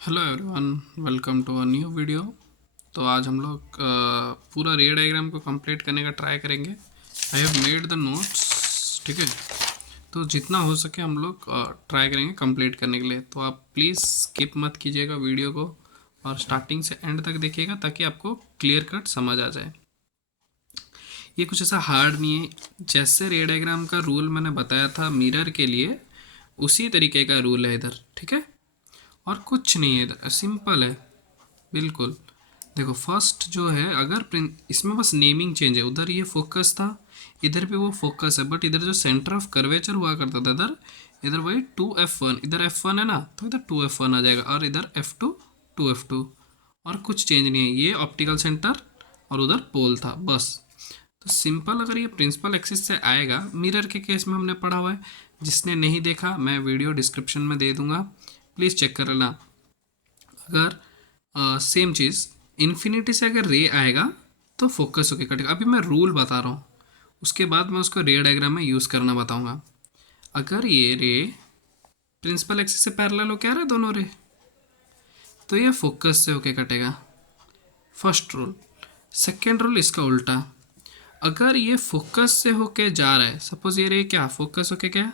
Hello everyone, welcome to a new video. तो आज हम लोग पूरा रे डायग्राम को कंप्लीट करने का ट्राई करेंगे। I have made the notes, ठीक है। तो जितना हो सके हम लोग ट्राई करेंगे कंप्लीट करने के लिए। तो आप प्लीज़ स्किप मत कीजिएगा वीडियो को और स्टार्टिंग से एंड तक देखिएगा ताकि आपको क्लियर कट समझ आ जाए। ये कुछ ऐसा हार्ड नहीं है। जैसे रे डायग्राम का रूल मैंने बताया था मिरर के लिए, उसी तरीके का रूल है इधर, ठीक है। और कुछ नहीं है इधर, सिंपल है बिल्कुल। देखो फर्स्ट जो है, अगर इसमें बस नेमिंग चेंज है। उधर ये फोकस था, इधर भी वो फोकस है, बट इधर जो सेंटर ऑफ कर्वेचर हुआ करता था इधर, इधर वही 2F1, इधर F1 है ना, तो इधर 2F1 आ जाएगा और इधर F2 2F2। और कुछ चेंज नहीं है, ये ऑप्टिकल सेंटर और उधर पोल था बस। तो सिंपल, अगर ये प्रिंसिपल एक्सिस से आएगा, मिरर के केस में हमने पढ़ा हुआ है। जिसने नहीं देखा मैं वीडियो डिस्क्रिप्शन में दे दूंगा, प्लीज़ चेक कर लेना। अगर सेम चीज़ इन्फिनिटी से अगर रे आएगा तो फोकस होके कटेगा। अभी मैं रूल बता रहा हूँ, उसके बाद मैं उसको रे डायग्राम में यूज़ करना बताऊँगा। अगर ये रे प्रिंसिपल एक्सिस से पैरेलल हो क्या रहा है दोनों रे, तो ये फोकस से होके कटेगा, फर्स्ट रूल। सेकेंड रूल इसका उल्टा, अगर ये फोकस से होके जा रहा है, सपोज ये रे क्या फोकस होके क्या,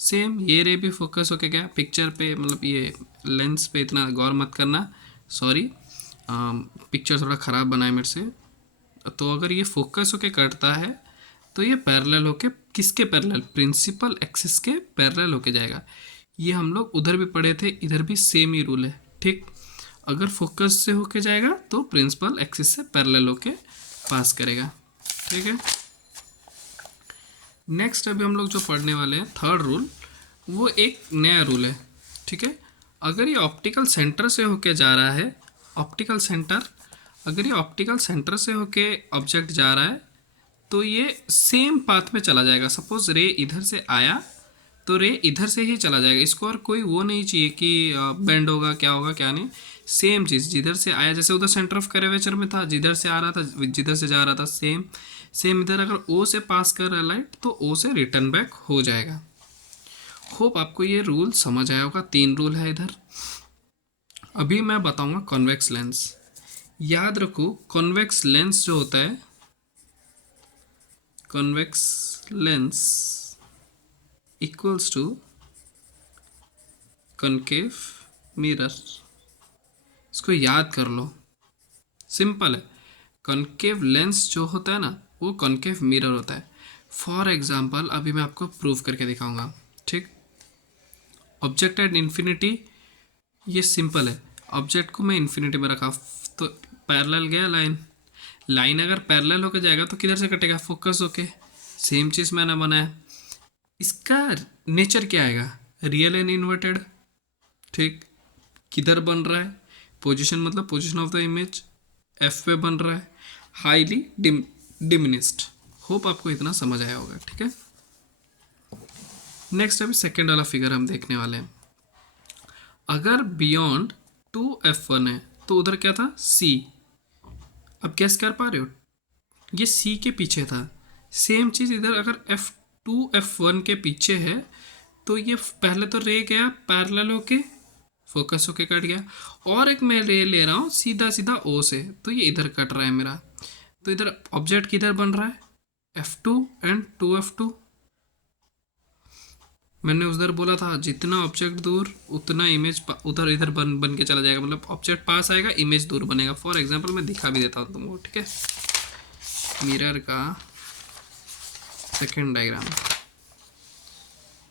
सेम ये रे भी फोकस होके गया पिक्चर पे, मतलब ये लेंस पे इतना गौर मत करना, सॉरी। पिक्चर थोड़ा ख़राब बना है मेरे से। तो अगर ये फोकस होके कटता है तो ये पैरेलल होके, किसके पैरेलल, प्रिंसिपल एक्सिस के पैरेलल होके जाएगा। ये हम लोग उधर भी पढ़े थे, इधर भी सेम ही रूल है, ठीक। अगर फोकस से होके जाएगा तो प्रिंसिपल एक्सिस से पैरेलल होके पास करेगा, ठीक है। नेक्स्ट अभी हम लोग जो पढ़ने वाले हैं थर्ड रूल, वो एक नया रूल है, ठीक है। अगर ये ऑप्टिकल सेंटर से होके जा रहा है, ऑप्टिकल सेंटर, अगर ये ऑप्टिकल सेंटर से होके ऑब्जेक्ट जा रहा है तो ये सेम पाथ में चला जाएगा। सपोज रे इधर से आया तो रे इधर से ही चला जाएगा। इसको और कोई वो नहीं चाहिए कि बेंड होगा क्या होगा क्या नहीं, सेम चीज़ जिधर से आया, जैसे उधर सेंटर ऑफ कर्वेचर में था, जिधर से आ रहा था जिधर से जा रहा था, सेम सेम इधर अगर ओ से पास कर रहा है लाइट तो ओ से रिटर्न बैक हो जाएगा। होप आपको ये रूल समझ आया होगा। तीन रूल है इधर। अभी मैं बताऊंगा कॉन्वेक्स लेंस। याद रखो कॉन्वेक्स लेंस जो होता है, convex lens equals to concave mirror. इसको याद कर लो, सिंपल है। कॉनकेव लेंस जो होता है ना, वो कॉनकेव मिरर होता है। फॉर एग्जाम्पल अभी मैं आपको प्रूव करके दिखाऊंगा, ठीक। ऑब्जेक्ट एट इन्फिनिटी, ये सिंपल है। ऑब्जेक्ट को मैं इन्फिनिटी में रखा तो पैरेलल गया लाइन, लाइन अगर पैरेलल होकर जाएगा तो किधर से कटेगा, फोकस होके। सेम चीज़ मैंने बनाया। इसका नेचर क्या आएगा, रियल एंड इन्वर्टेड, ठीक। किधर बन रहा है, पोजीशन मतलब position of the image F पे बन रहा है, हाईली डिमिनिस्ड। होप आपको इतना समझ आया होगा, ठीक है। नेक्स्ट अभी सेकेंड वाला फिगर हम देखने वाले हैं। अगर बियॉन्ड 2F1 है तो उधर क्या था, C। अब गैस कर पा रहे हो, ये C के पीछे था। सेम चीज़ इधर अगर F2F1 के पीछे है तो ये पहले तो रे गया पैरेलल होके, फोकस होके कट गया। और एक मैं रे ले रहा हूँ सीधा सीधा O से, तो ये इधर कट रहा है मेरा। तो इधर ऑब्जेक्ट किधर बन रहा है, F2 एंड 2F2। मैंने उधर बोला था जितना ऑब्जेक्ट दूर उतना इमेज उधर इधर बन बन के चला जाएगा, मतलब ऑब्जेक्ट पास आएगा इमेज दूर बनेगा। फॉर एग्जांपल मैं दिखा भी देता हूँ तुमको, ठीक है। मिरर का सेकेंड डायग्राम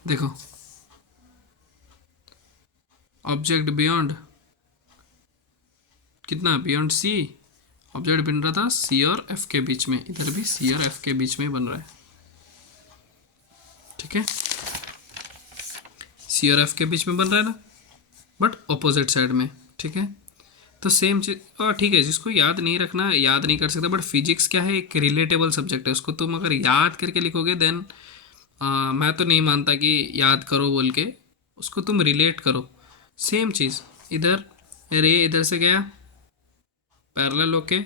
देखो, ऑब्जेक्ट बियॉन्ड कितना, बियॉन्ड C, ऑब्जेक्ट बन रहा था C और F के बीच में, इधर भी C और F के बीच में बन रहा है, ठीक है। C और F के बीच में बन रहा है ना, बट ऑपोजिट साइड में, ठीक है। तो सेम चीज, और ठीक है, जिसको याद नहीं रखना याद नहीं कर सकता, बट फिजिक्स क्या है, एक रिलेटेबल सब्जेक्ट है। उसको तुम अगर याद करके लिखोगे देन मैं तो नहीं मानता कि याद करो बोल के, उसको तुम रिलेट करो। सेम चीज़ इधर रे इधर से गया पैरेलल होके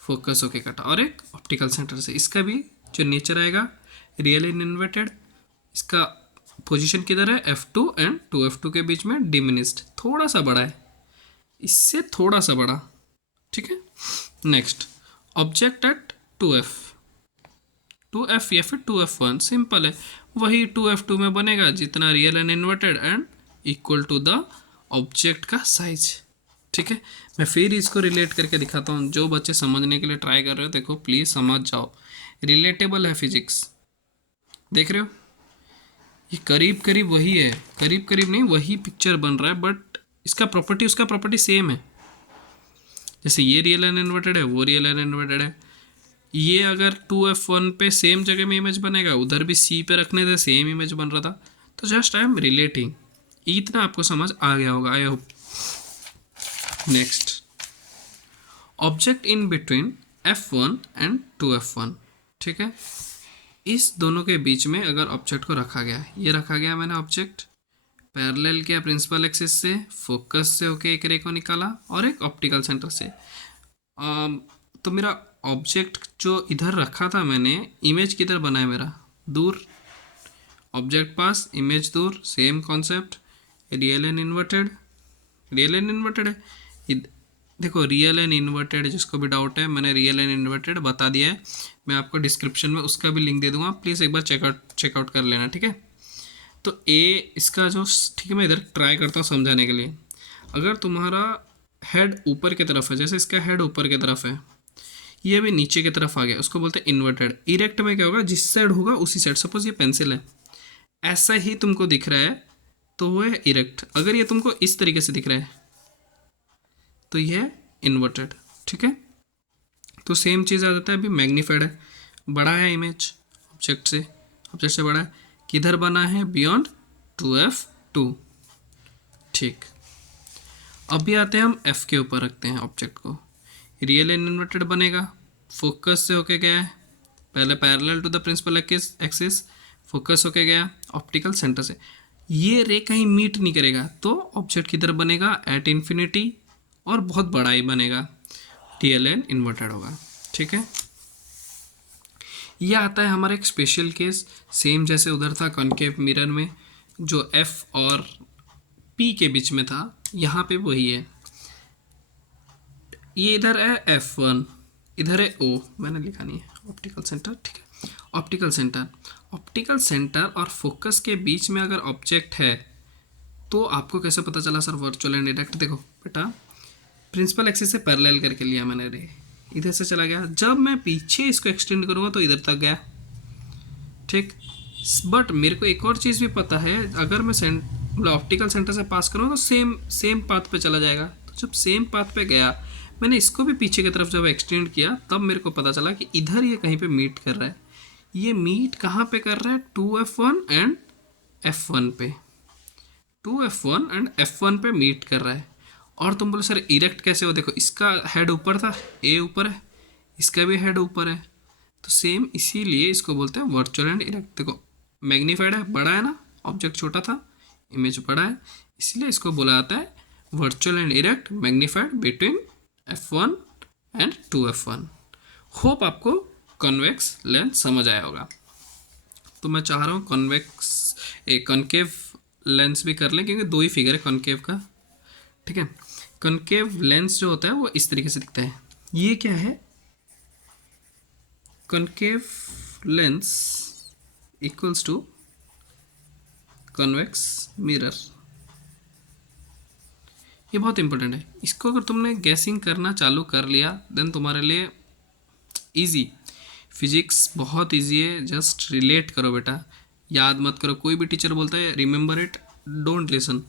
फोकस होके कटा, और एक ऑप्टिकल सेंटर से। इसका भी जो नेचर आएगा रियल इन इन्वर्टेड, इसका पोजीशन किधर है, F2 एंड 2F2 के बीच में डिमिनिस्ड, थोड़ा सा बड़ा है, इससे थोड़ा सा बड़ा, ठीक है। Next, object at 2f, 2f या फिर 2f1, सिंपल है, वही 2f2 में बनेगा जितना real and inverted and equal to the object का साइज, ठीक है। मैं फिर इसको रिलेट करके दिखाता हूँ, जो बच्चे समझने के लिए ट्राई कर रहे हो देखो प्लीज़ समझ जाओ, रिलेटेबल है फिजिक्स, देख रहे हो, ये करीब करीब वही है, करीब करीब नहीं वही पिक्चर बन रहा है, बट इसका प्रॉपर्टी उसका प्रॉपर्टी सेम है। जैसे ये रियल एंड इन्वर्टेड है, वो रियल एंड इन्वर्टेड है, ये अगर 2f1 पे सेम जगह में इमेज बनेगा, उधर भी c पे रखने से सेम इमेज बन रहा था, तो जस्ट आई एम रिलेटिंग, इतना आपको समझ आ गया होगा I hope. Next, object in between f1 and 2f1, ठीक है, इस दोनों के बीच में अगर ऑब्जेक्ट को रखा गया, ये रखा गया मैंने ऑब्जेक्ट, पैरेलल किया प्रिंसिपल एक्सिस से, फोकस से होके एक रे को निकाला और एक ऑप्टिकल सेंटर से। तो मेरा ऑब्जेक्ट जो इधर रखा था मैंने, इमेज किधर बना है मेरा, दूर, ऑब्जेक्ट पास इमेज दूर, same concept, real and inverted, real and inverted है, देखो रियल एंड इन्वर्टेड, जिसको भी डाउट है मैंने रियल एंड इन्वर्टेड बता दिया है, मैं आपको डिस्क्रिप्शन में उसका भी लिंक दे दूंगा, प्लीज़ एक बार चेकआउट कर लेना, ठीक है। तो ए इसका जो, ठीक है, मैं इधर ट्राई करता हूँ समझाने के लिए। अगर तुम्हारा हेड ऊपर की तरफ है, जैसे इसका हेड ऊपर की तरफ है, ये भी नीचे की तरफ आ गया, उसको बोलते हैं इन्वर्टेड। इरेक्ट में क्या होगा, जिस साइड होगा उसी साइड, सपोज ये पेंसिल है, ऐसा ही तुमको दिख रहा है तो वो है इरेक्ट, अगर ये तुमको इस तरीके से दिख रहा है तो ये है इन्वर्टेड, ठीक है। तो सेम चीज़ आ जाता है, अभी मैग्नीफाइड है, बड़ा है इमेज ऑब्जेक्ट से बड़ा है, किधर बना है, बियॉन्ड 2f2, ठीक। अभी आते हैं हम f के ऊपर रखते हैं ऑब्जेक्ट को, रियल एंड इन्वर्टेड बनेगा, फोकस से होके गया है, पहले parallel to the principal axis, focus होके गया ऑप्टिकल सेंटर से, ये रे कहीं मीट नहीं करेगा तो ऑब्जेक्ट किधर बनेगा, एट इन्फिनिटी, और बहुत बड़ा ही बनेगा, रियल एंड इन्वर्टेड होगा, ठीक है। यह आता है हमारा एक स्पेशल केस, सेम जैसे उधर था कॉन्केव मिरर में, जो f और p के बीच में था, यहाँ पे वही है, ये इधर है f1, इधर है o, मैंने लिखा नहीं है, ऑप्टिकल सेंटर, ठीक है। ऑप्टिकल सेंटर और फोकस के बीच में अगर ऑब्जेक्ट है तो आपको कैसे पता चला सर वर्चुअल एंड डायरेक्ट, देखो बेटा, प्रिंसिपल एक्सिस से पैरेलल करके लिया मैंने रे, इधर से चला गया, जब मैं पीछे इसको एक्सटेंड करूँगा तो इधर तक गया, ठीक। बट मेरे को एक और चीज़ भी पता है, अगर मैं मतलब ऑप्टिकल सेंटर से पास करूँगा तो सेम पाथ पे चला जाएगा, तो जब सेम पाथ पे गया, मैंने इसको भी पीछे की तरफ जब एक्सटेंड किया, तब मेरे को पता चला कि इधर ये कहीं पे मीट कर रहा है। ये मीट कहाँ पे कर रहा है, 2f1 एंड f1 पे, 2f1 एंड f1 पे मीट कर रहा है। और तुम बोले सर इरेक्ट कैसे हो, देखो इसका हेड ऊपर था, ए ऊपर है, इसका भी हेड ऊपर है, तो सेम इसीलिए इसको बोलते हैं वर्चुअल एंड इरेक्ट। देखो मैग्नीफाइड है, बड़ा है ना, ऑब्जेक्ट छोटा था, इमेज बड़ा है, इसलिए इसको बोला जाता है virtual and erect magnified between f1 and 2f1। Hope आपको कॉन्वेक्स लेंस समझ आया होगा। तो मैं चाह रहा हूँ कॉन्केव लेंस भी कर लें, क्योंकि दो ही फिगर है कॉन्केव का, ठीक है। कॉन्केव लेंस जो होता है वो इस तरीके से दिखता है, ये क्या है, concave lens equals to convex mirror, ये बहुत इंपॉर्टेंट है। इसको अगर तुमने गैसिंग करना चालू कर लिया देन तुम्हारे लिए इजी, फिजिक्स बहुत इजी है, जस्ट रिलेट करो बेटा, याद मत करो। कोई भी टीचर बोलता है रिमेंबर इट, डोंट लिसन,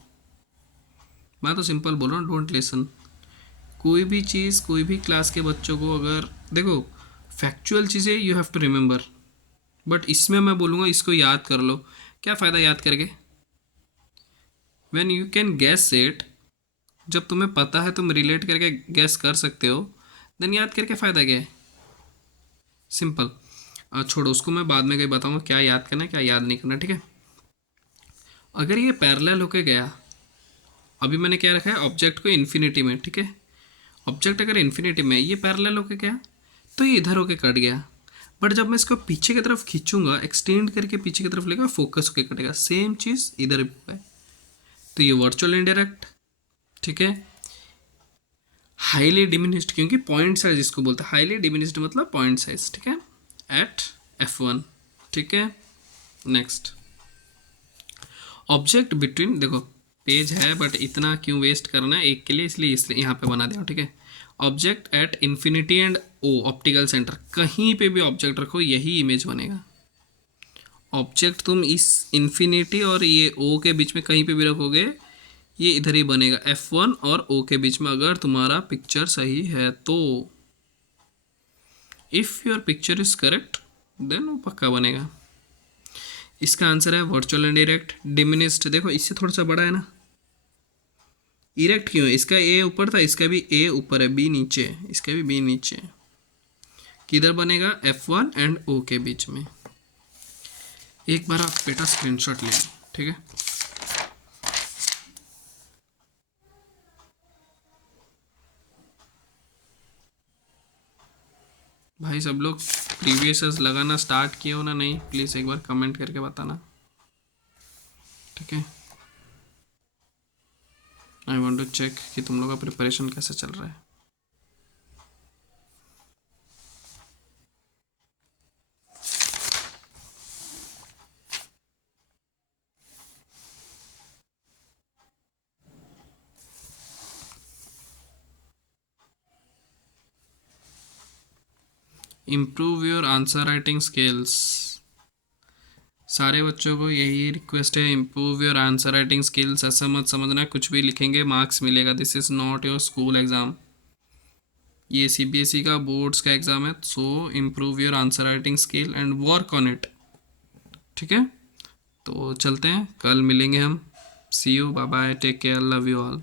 मैं तो सिंपल बोल रहा हूँ डोंट लिसन। कोई भी चीज़ कोई भी क्लास के बच्चों को अगर, देखो फैक्चुअल चीज़ें you have to remember, but इसमें मैं बोलूँगा इसको याद कर लो, क्या फ़ायदा याद करके, when you can gas it, जब तुम्हें पता है तुम रिलेट करके गैस कर सकते हो, देन याद करके फ़ायदा क्या है, सिंपल। छोड़ो उसको, मैं बाद में कहीं बताऊँगा क्या याद करना है क्या याद नहीं करना, ठीक है। अगर ये पैरेलल होके गया, अभी मैंने क्या रखा है ऑब्जेक्ट को इन्फिनिटी में, ठीक है, ऑब्जेक्ट अगर इन्फिनिटी में, ये पैरेलल होके गया तो ये इधर होके कट गया, बट जब मैं इसको पीछे की तरफ खींचूंगा, एक्सटेंड करके पीछे की तरफ लेगा, फोकस होके कटेगा, सेम चीज़ इधर भी है, तो ये वर्चुअल इनडायरेक्ट, ठीक है। हाईली डिमिनिस्ड, क्योंकि पॉइंट साइज इसको बोलते हैं, हाईली डिमिनिस्ड मतलब पॉइंट साइज, ठीक है, एट F1, ठीक है। नेक्स्ट, ऑब्जेक्ट बिटवीन, देखो पेज है बट इतना क्यों वेस्ट करना है एक के लिए, इसलिए यहाँ पे बना दिया, ठीक है। Object at infinity and O optical centre, कहीं पे भी ऑब्जेक्ट रखो यही इमेज बनेगा। ऑब्जेक्ट तुम इस इन्फिनिटी और ये ओ के बीच में कहीं पे भी रखोगे ये इधर ही बनेगा, F1 और O के बीच में, अगर तुम्हारा पिक्चर सही है तो। If your picture is correct then वो पक्का बनेगा। इसका आंसर है वर्चुअल एंड इरेक्ट। डिमिनिस्ड देखो इससे थोड़ा सा बड़ा है ना, इरेक्ट क्यों है, इसका ए ऊपर था, इसका भी ए ऊपर है, बी नीचे है, इसका भी बी नीचे है, किधर बनेगा, F1 एंड O के बीच में। एक बार आप बेटा स्क्रीनशॉट ले लो, ठीक है। भाई सब लोग प्रीवियस लगाना स्टार्ट किए हो ना नहीं, प्लीज़ एक बार कमेंट करके बताना, ठीक है। आई वांट टू चेक कि तुम लोग का प्रिपरेशन कैसे चल रहा है। Improve your answer writing skills, सारे बच्चों को यही रिक्वेस्ट है, improve your answer writing skills. ऐसा मत समझना कुछ भी लिखेंगे मार्क्स मिलेगा, this is not your school exam, ये CBSE का बोर्ड्स का एग्ज़ाम है। So improve your answer writing skill and work on it, ठीक है। तो चलते हैं, कल मिलेंगे हम, see you, bye bye, take care, love you all.